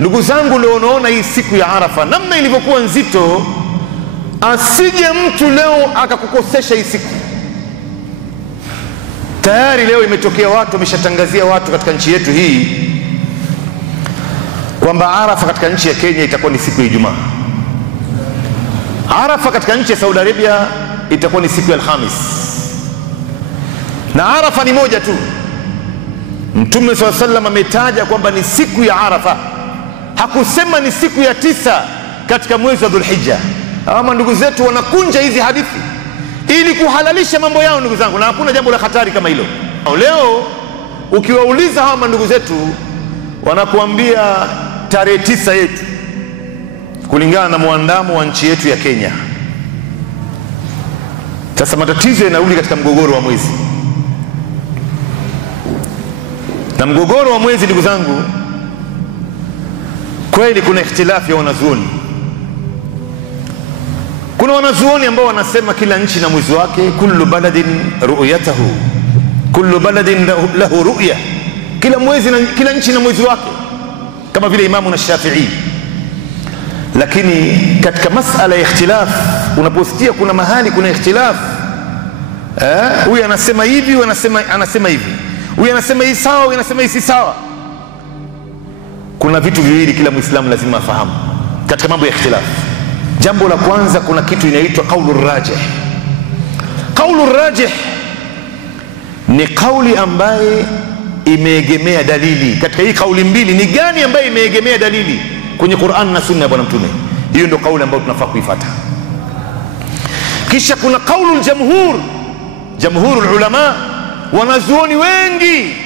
Ndugu zangu, leo unaona hii siku ya Arafa namna ilivyokuwa nzito, asije mtu leo akakukosesha hii siku. Tayari leo imetokea watu wameshatangazia watu katika nchi yetu hii kwamba Arafa katika nchi ya Kenya itakuwa ni siku ya Ijumaa. Arafa katika nchi ya Saudi Arabia itakuwa ni siku ya Alhamis. Na Arafa ni moja tu. Mtume sallallahu alaihi wasallam ametaja kwamba ni siku ya Arafa. Hakusema ni siku ya 9 katika mwezi wa Dhulhijja. Ama ndugu zetu wanakunja hizi hadithi ili kuhalalisha mambo yao, ndugu zangu, na hakuna jambo la hatari kama hilo. Leo ukiwauliza hawa ndugu zetu wanakuambia tarehe 9 yetu kulingana na muandamo wa nchi yetu ya Kenya. Sasa matatizo yanarudi katika mgogoro wa mwezi. Na mgogoro wa mwezi, ndugu zangu, kweli kuna ikhtilafu ya wanazuoni. Kuna wanazuoni ambao wanasema kila nchi na mwezi wake, kullu baladin ru'yatahu, kullu baladin lahu ru'ya, kila mwezi na kila nchi na mwezi wake, kama vile Imamu na Shafi'i. Lakini katika masala ya ikhtilaf, unaposikia kuna mahali kuna ikhtilaf, huyu anasema hivi, huyu anasema hivi, huyu anasema hii sawa, huyu anasema hii si sawa, kuna vitu viwili kila Muislamu lazima afahamu katika mambo ya ikhtilaf. Jambo la kwanza, kuna kitu inaitwa qaulur rajih. Qaulur rajih ni kauli ambaye imeegemea dalili. Katika hii kauli mbili, ni gani ambaye imeegemea dalili kwenye Qur'an na Sunna ya Bwana Mtume? Hiyo ndio kauli ambayo tunafaa kuifuata. Kisha kuna qaulul jamhur, jamhurul ulama, wanazuoni wengi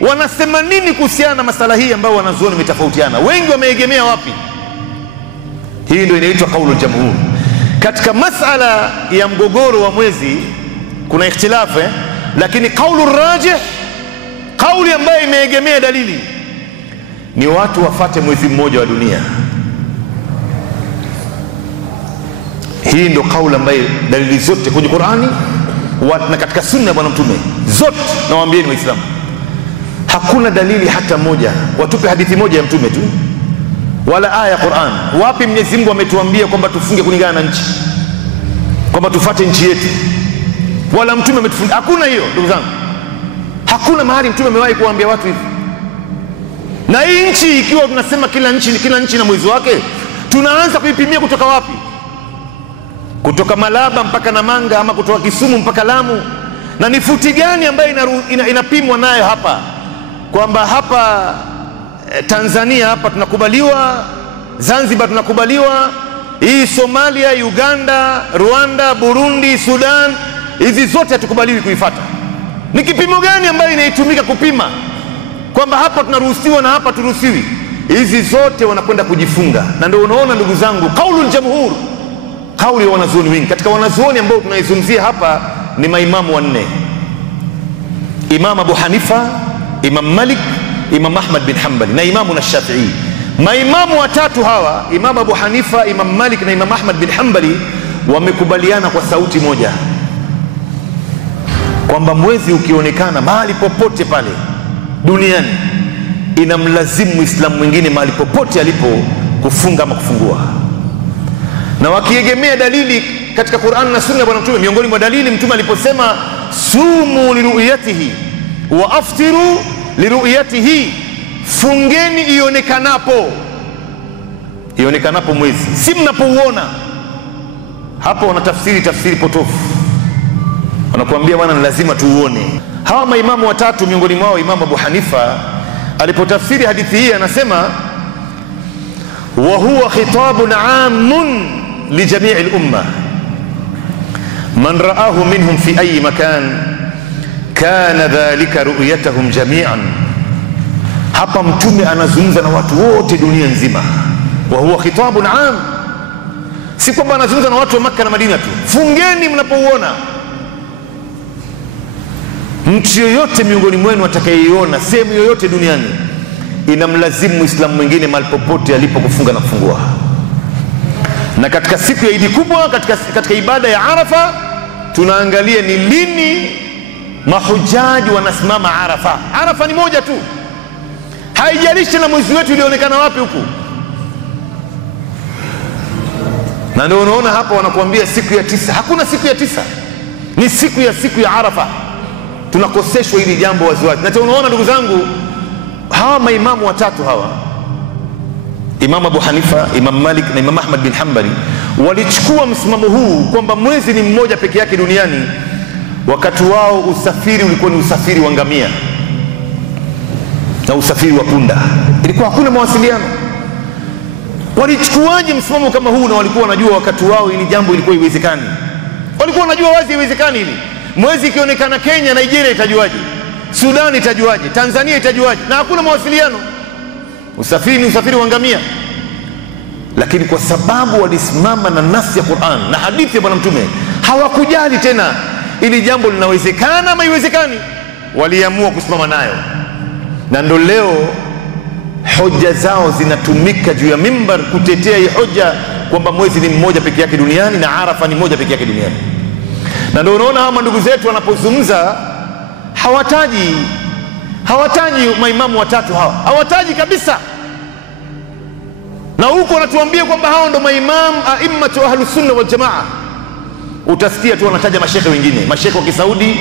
wanasema nini kuhusiana na masala hii ambayo wanazuoni wametofautiana, wengi wameegemea wapi? Hii ndio inaitwa qaulul jamhur. Katika masala ya mgogoro wa mwezi kuna ikhtilafu, lakini qaulur rajih, kauli ambayo imeegemea dalili, ni watu wafate mwezi mmoja wa dunia. Hii ndio kauli ambayo dalili zote kwenye Qur'ani na katika Sunna ya Bwana Mtume zote, nawaambieni Waislamu, hakuna dalili hata moja, watupe hadithi moja ya Mtume tu wala aya ya Qur'an. Wapi Mwenyezi Mungu ametuambia kwamba tufunge kulingana na nchi, kwamba tufate nchi yetu? Wala Mtume ametufunga? Hakuna hiyo, ndugu zangu. Hakuna mahali Mtume amewahi kuambia watu hivi. Na hii nchi, ikiwa tunasema kila nchi na mwezi wake, tunaanza kuipimia kutoka wapi? Kutoka Malaba mpaka Namanga, ama kutoka Kisumu mpaka Lamu? Na ni futi gani ambayo inapimwa nayo hapa, kwamba hapa Tanzania hapa tunakubaliwa, Zanzibar tunakubaliwa, hii Somalia, Uganda, Rwanda, Burundi, Sudan, hizi zote hatukubaliwi kuifuata? Ni kipimo gani ambayo inaitumika kupima kwamba hapa tunaruhusiwa na hapa turuhusiwi? Hizi zote wanakwenda kujifunga. Na ndio unaona, ndugu zangu, qaulul jamhur, kauli ya wanazuoni wengi. Katika wanazuoni ambao tunaizungumzia hapa ni maimamu wanne: Imam Abu Hanifa, Imam Malik, Imam Ahmad bin Hanbali na Imamu na Shafi'i. Maimamu watatu hawa, Imam Abu Hanifa, Imam Malik na Imam Ahmad bin Hanbali, wamekubaliana kwa sauti moja kwamba mwezi ukionekana mahali popote pale duniani, inamlazimu Muislamu mwingine mahali popote alipo kufunga ama kufungua. Na wakiegemea dalili katika Qur'an na Sunna ya Bwana Mtume, miongoni mwa dalili Mtume aliposema sumu liru'yatihi wa aftiru liru'yatihi, fungeni ionekanapo mwezi, si mnapouona. Hapo wanatafsiri potofu, wanakuambia bwana, ni lazima tuuone. Hawa maimamu watatu, miongoni mwao Imam Abu Hanifa, alipotafsiri hadithi hii anasema wa huwa khitabun amun li jami'i al-umma man ra'ahu minhum fi ayi makan kana dhalika ru'yatahum jami'an. Hapa Mtume anazungumza na watu wote dunia nzima. Wa huwa khitabun am, si kwamba anazungumza na watu wa Makka na Madina tu. Fungeni mnapouona. Mtu yoyote miongoni mwenu atakayeiona sehemu yoyote duniani, inamlazimu Muislamu mwingine mahali popote alipo kufunga na kufungua. Na katika siku ya Idi kubwa, katika ibada ya Arafa, tunaangalia ni lini mahujaji wanasimama Arafa. Arafa ni moja tu. haijalishi na mwezi wetu ulionekana wapi huku. Na ndio unaona hapa wanakuambia siku ya 9. Hakuna siku ya 9, ni siku ya Arafa. Tunakoseshwa hili jambo waziwazi. Na unaona ndugu zangu, hawa maimamu watatu hawa, Imam Abu Hanifa, Imam Malik na Imam Ahmad bin Hanbali, walichukua msimamo huu kwamba mwezi ni mmoja peke yake duniani. Wakati wao usafiri ulikuwa ni usafiri wa ngamia na usafiri wa punda, ilikuwa hakuna mawasiliano. Walichukuaje msimamo kama huu? Na walikuwa wanajua wakati wao ili jambo ilikuwa iwezekani. Walikuwa wanajua wazi iwezekani hili. Mwezi ikionekana Kenya, Nigeria itajuaje? Sudan itajuaje? Tanzania itajuaje? Na hakuna mawasiliano. Usafiri ni usafiri wa ngamia. Lakini kwa sababu walisimama na nasi ya Qur'an na hadithi ya Bwana Mtume, hawakujali tena ili jambo linawezekana ama haiwezekani, waliamua kusimama nayo. Na ndo leo hoja zao zinatumika juu ya mimbar kutetea hii hoja kwamba mwezi ni mmoja peke yake duniani na Arafa ni moja peke yake duniani. Na ndio unaona hawa ndugu zetu wanapozungumza hawataji maimamu watatu hawa, hawataji kabisa. Na huko wanatuambia kwamba hao ndo maimamu a'immatu ahlus sunna wal jamaa. Utasikia tu wanataja mashekhe wengine, mashekhe wa Kisaudi.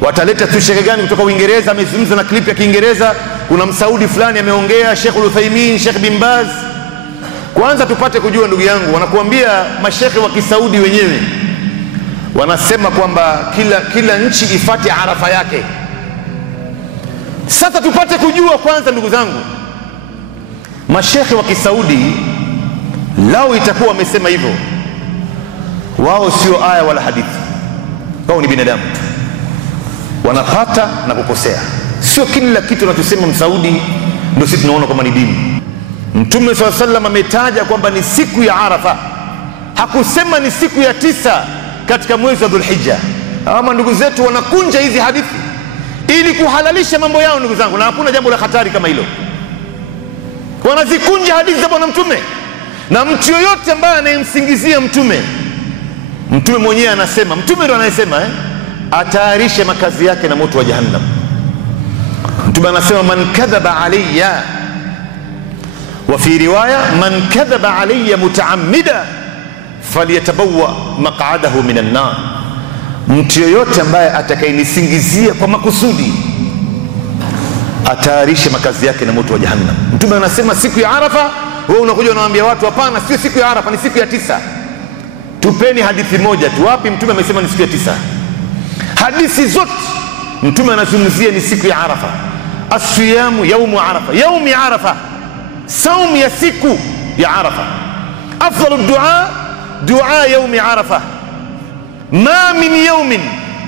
Wataleta tu shekhe gani kutoka Uingereza amezungumza na clip ya Kiingereza, kuna msaudi fulani ameongea, Sheikh Al-Uthaymeen, Sheikh bin Baz. Kwanza tupate kujua ndugu yangu, wanakuambia mashekhe wa Kisaudi wenyewe wanasema kwamba kila nchi ifate Arafa yake. Sasa tupate kujua kwanza ndugu zangu, mashekhe wa Kisaudi lao itakuwa wamesema hivyo, wao sio aya wala hadithi, wao ni binadamu, wanapata na kukosea. Sio kila kitu tunachosema msaudi ndio sisi tunaona kama ni dini. Mtume SAW ametaja kwamba ni siku ya Arafa, hakusema ni siku ya 9 katika mwezi wa Dhulhijja. Ama ndugu zetu wanakunja hizi hadithi ili kuhalalisha mambo yao ndugu zangu, na hakuna jambo la hatari kama hilo. Wanazikunja hadithi za Bwana Mtume, na mtu yoyote ambaye anayemsingizia Mtume mwenyewe anasema, Mtume ndo anayesema atayarishe makazi yake na moto wa Jahannam. Mtume anasema man kadhaba alayya, wa fi riwaya man kadhaba alayya mutaammida falyatabawwa maq'adahu minan nar. Mtu yoyote ambaye atakayenisingizia kwa makusudi atayarishe makazi yake na moto wa Jahannam. Mtume anasema siku ya Arafa, wewe unakuja unawaambia watu hapana, sio siku ya Arafa, ni siku ya 9. Tupeni hadithi moja tu, wapi Mtume amesema ni siku ya 9? Hadithi zote Mtume anazungumzia ni siku ya Arafa. As-siyamu yawmu Arafa, yaumi Arafa, saumu ya siku ya Arafa. Afdalu dua yaumi Arafa. Ma min yawmin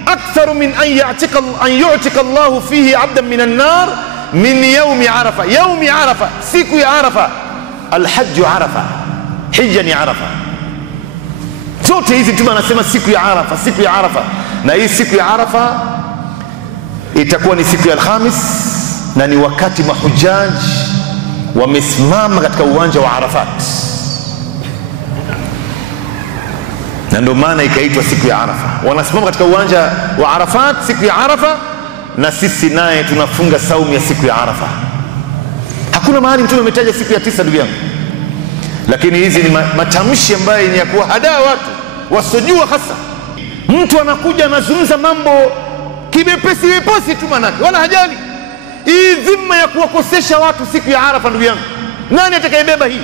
akthar min an yu'tika Allahu fihi 'abdan min an-nar min yaumi Arafa. Yaumi Arafa, siku ya Arafa. Al-hajju Arafa, hija ni Arafa. Zote hizi Mtume anasema siku ya Arafa, siku ya Arafa. Na hii siku ya Arafa itakuwa ni siku ya Alhamis, na ni wakati mahujaji wamesimama katika uwanja wa Arafat, na ndio maana ikaitwa siku ya Arafa. Wanasimama katika uwanja wa Arafat siku ya Arafa, na sisi naye tunafunga saumu ya siku ya Arafa. Hakuna mahali Mtume ametaja siku ya 9 ndugu yangu. Lakini hizi ni matamshi ambayo ni ya kuwahadaa watu wasojua hasa. Mtu anakuja anazungumza mambo kibepesi wepesi tu manake, wala hajali. Hii dhima ya kuwakosesha watu siku ya Arafa ndugu yangu, nani atakayebeba hii?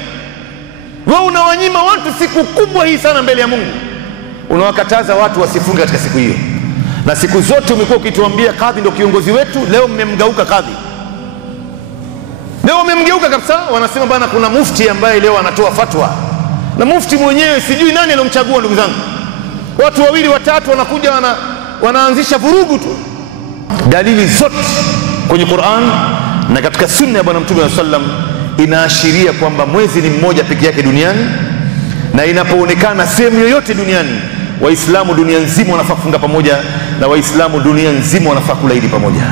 Wewe unawanyima watu siku kubwa hii sana mbele ya Mungu. Unawakataza watu wasifunge katika siku hiyo. Na siku zote umekuwa ukituambia kadhi ndio kiongozi wetu, leo mmemgeuka kadhi. Leo mmemgeuka kabisa, wanasema bana kuna mufti ambaye leo anatoa fatwa. Na mufti mwenyewe sijui nani alomchagua ndugu zangu. Watu wawili watatu wanakuja wanaanzisha vurugu tu. Dalili zote kwenye Qur'an na katika sunna ya Bwana Mtume sallam inaashiria kwamba mwezi ni mmoja peke yake duniani, na inapoonekana sehemu yoyote duniani, Waislamu dunia nzima wanafaa kufunga pamoja, na Waislamu dunia nzima wanafaa kula Idi pamoja.